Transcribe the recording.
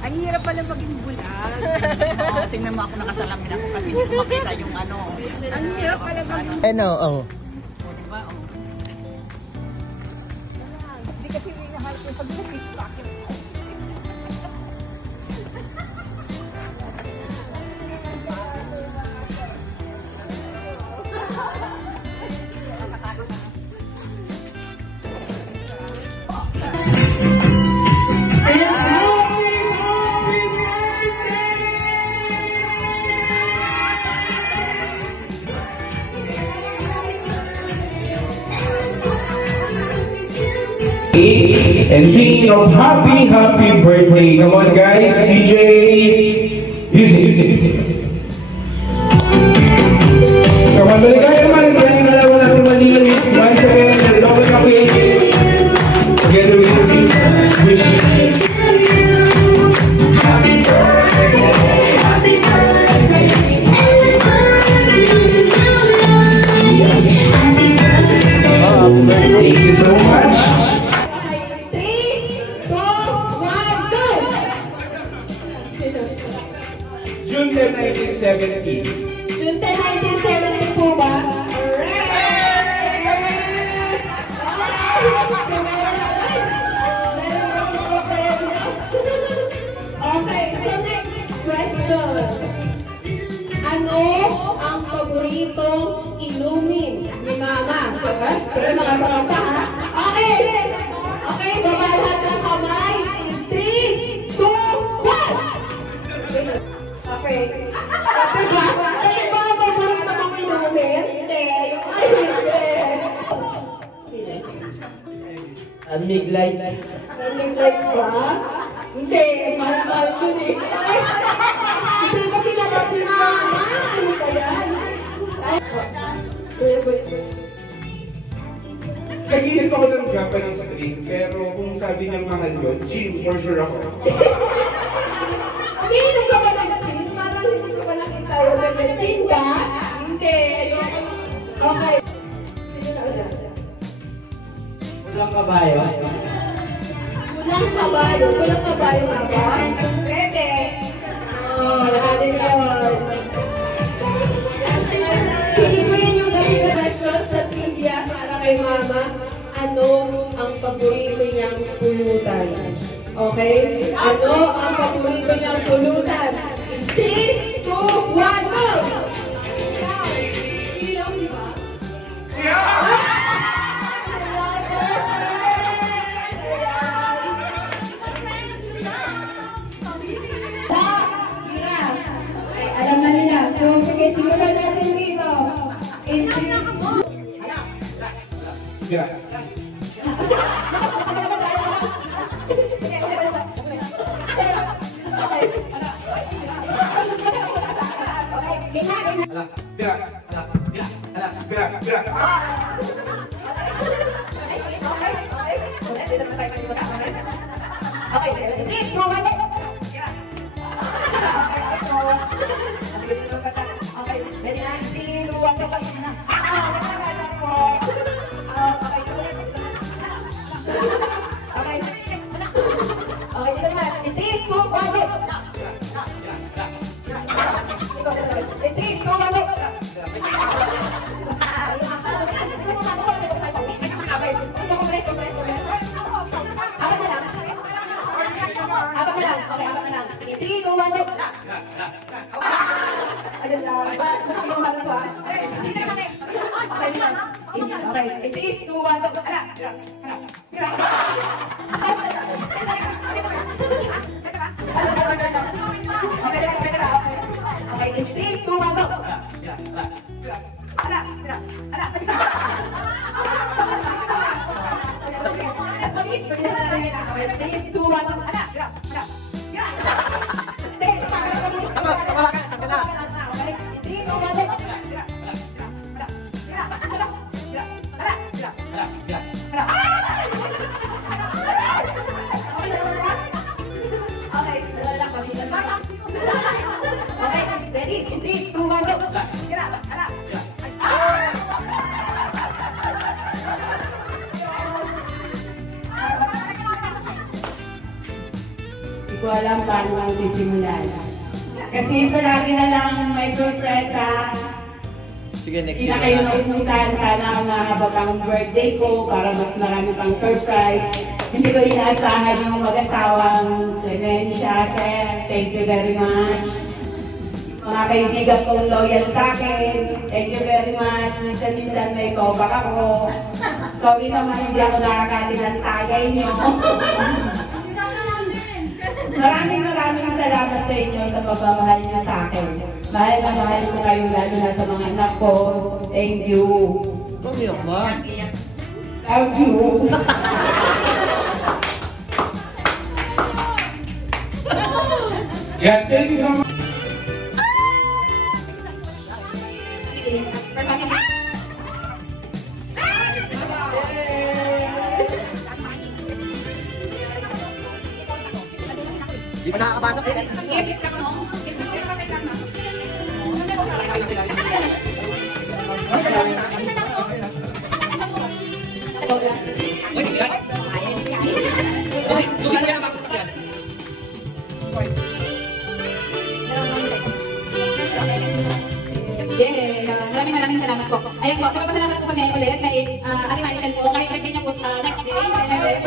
Ang hirap pala maging bulag. Tingnan mo ako, nakasalamin ako kasi hindi ko makita yung ano. Ang hirap pala maging bulag. Ano, oh. Diba, oh. Hindi kasi hinahalap yung pag-lapit bakit. And singing of happy birthday. Come on guys, DJ. Music. Come on, maligaya naman. Kaya yung dalawa natin mali. Once again, double copy. Together with you. Wish. Happy birthday, happy birthday. And the sun is so long. Happy birthday. Thank you so much. June 10, 1970. June 10, 1970 po ba? Okay, so next question. Ano ang paboritong inumin ni Mama? Pero nakasama pa ha? Okay! Okay, baba lahat ng kamay. 3, 2, 1! Okay. Kasi ba? Kasi ba ang paborito mong inumin? Hindi. Ay, hindi. Sino? Miglay. Nag-like ba? Hindi. Mahal-mahal dun eh. Hindi ba kilala si Mama? Ano ba yan? Nag-iisip ako ng Japanese drink, pero kung sabi niyang mahal yun, gin, for sure ako. Umiinom ka ba ng gin? Parang hindi ko pa nakita yun. Gin ba? Hindi. Okay. Sige na ulit. Walang kabayo. Walang kabayo? Walang kabayo nga ba? Pwede. Oo, nakadin yun. Pili ko yun yung galing na question sa trivia para kay Mama. Ano ang paborito niyang pulutan? Okay? Ano ang paborito niyang pulutan? 3, 2, 1, go! Ilaw, di ba? Ay, alam na nila. So, sige, simulan natin dito. In 3, Yeah. Okay, 3, 2, 1, go. 3, 2, 1, ala! Grab! Grab! Grab! Hindi, tumakas ka dito. Tumakas ka na. Okay? 3, 2, 1, grab! Grab! Grab! Grab! Grab! Grab! Ala! Grab! Grab! Okay, dala lang kami. Okay, ready? 3, 2, 1, go! Grab! Ala! Hindi ko alam paano ang sisimulan. Kasi palagi na lang may sorpresa. Sige, next year. Pinakainuusan sana ang mahaba pang birthday ko para mas marami pang surprise. Hindi ko inaasahan yung mag-asawang Clemencia, sir. Thank you very much. Mga kaibigan kong loyal sa akin, thank you very much. Minsan-minsan may tobak ako. Sorry naman hindi ako nakakali ng tagay niyo. Maraming salamat sa inyo sa pagmamahal niyo sa akin. Mahal na mahal ko kayo lalo na sa mga anak ko. Thank you. Tumiyok ba? Love you. Yeah, thank you so much. Di pa nakakabasa kayo. Maraming salamat po. Ayun po, nagpapasalamat po kami ulit kay Ate Maricel po. Kahit birthday niya po next day.